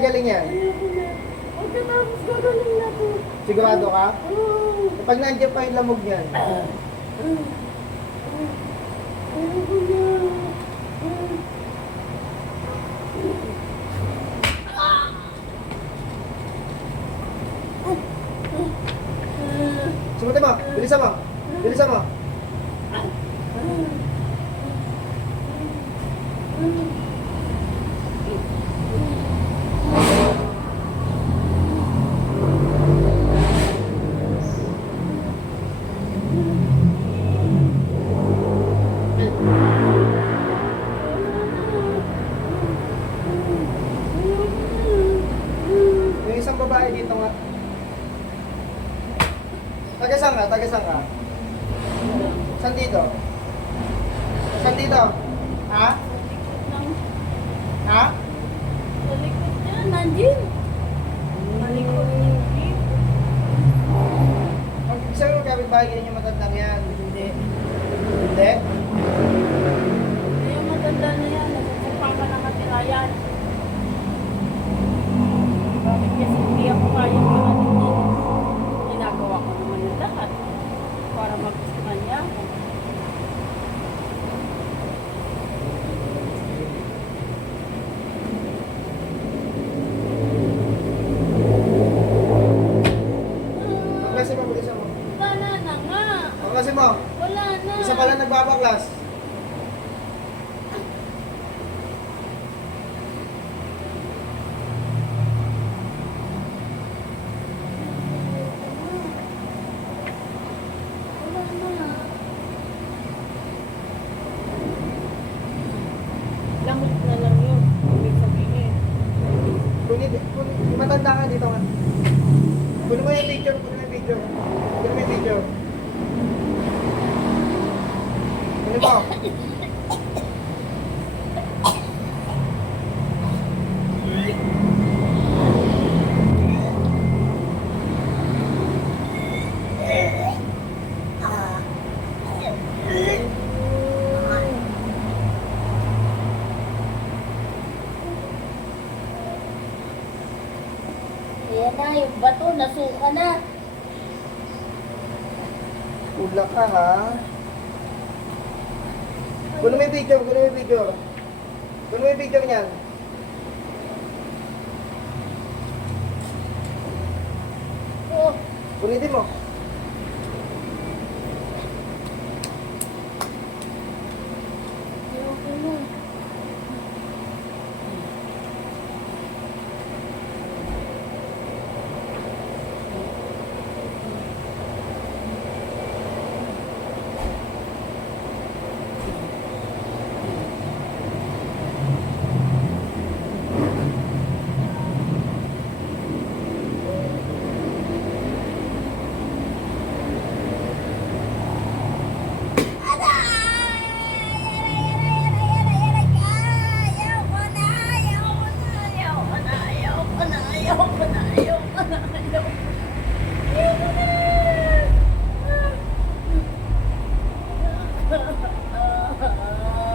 gagaling yan? Ayoko na. Pagkatapos gagaling na po. Sigurado ka? Oo. Kapag nandiyan pa yung lamog niyan. Ayoko na. Sumutin mo. Bilisan mo. Bilisan mo. Yung isang babae dito nga. Taga-saan ka? Taga-saan ka? Saan dito? Saan dito? Ha? Ha? Sa likod niya, nandiyan. Sa likod niya. Pag sa'yo, kapit-bahay ganyan yung matandang yan. Hindi. Hindi? Yung matanda na yan, nagpupunta ka ng katilayan. Bakit kasi hindi ako kayang parating din? Ginagawa ko naman yung lahat para magustuhan niya ako. Baklasin mo, bilisan mo. Wala na nga. Baklasin mo. Wala na. Isa pala nagbabaklas. Wala na. Lamot na lang yun. Ibig sabihin. Kung matanda ka dito nga. Kunin mo yung picture, kunin mo yung picture. Kunin mo yung picture. Kunin mo. Ayan na, yung bato, nasuka na. Ula ka ha. Kunin mo yung picture, kunin mo yung picture. Kunin mo yung picture niyan. Oh, Kunin mo.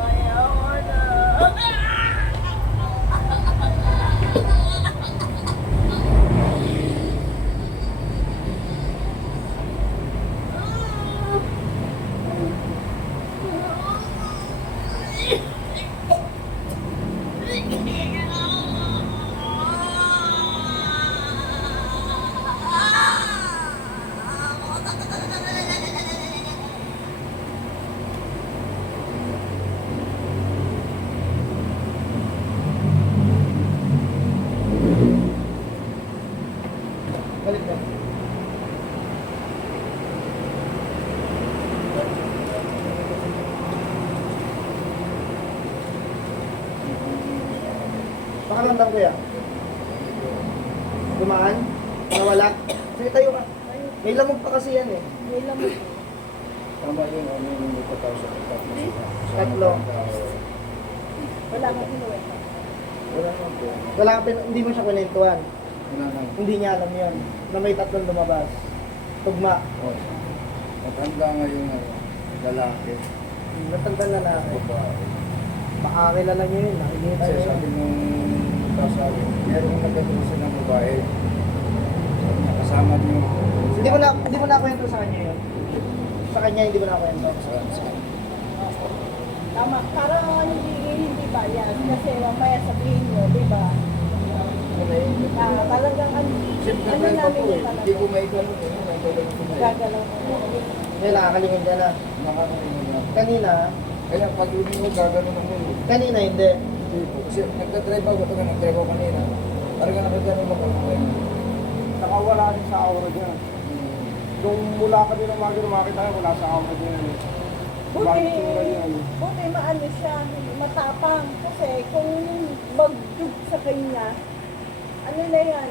ayoko na. Balik mo. Pakaramdam ko yan. Dumaan? Nawala? Sige, tayo ka. May lamog pa kasi yan eh. May lamot. Tama yung ano yung ipataw sa tatlo. Tatlo. Wala nga pinuwenta. Wala naman po. Wala ka hindi mo siya kinentuhan. Wala naman. Hindi niya alam yun. Na may tatlong lumabas. Tugma. Oh. Matanda ngayon ano, lalaki, Natandang lalaki. babae. Baka kilala niyo yun. Nakikita Kasi niyo sabi yun. nung Tapos sabi, meron kong nagkatulosan ng babae. Sabi niya, kasama niyo. Hindi mo na kwento sa kanya yun. Sa kanya hindi mo na kwento. Tama, para hindi bias kasi mamaya sabihin nyo, di ba? Talagang Siyempre, ano drive namin ako yung eh. talaga. Hindi ko may ganun eh. Nagagaling ko na eh. Gagalaw ko. Hindi, nakakalingan ka na. Nakakalingan na. Kanina, Kaya pag uwi mo, gaganon ako eh. kanina hindi. Hindi po. Kasi nagdadrive ako, taga nag-drive ako kanina. Talaga nakaganon ako. Nakawala din sa aura niya. Nung mula ka din ng mga makita niya, wala sa aura niya. Buti maano siya, matapang. Kasi kung magdug sa kanya, ano na yan,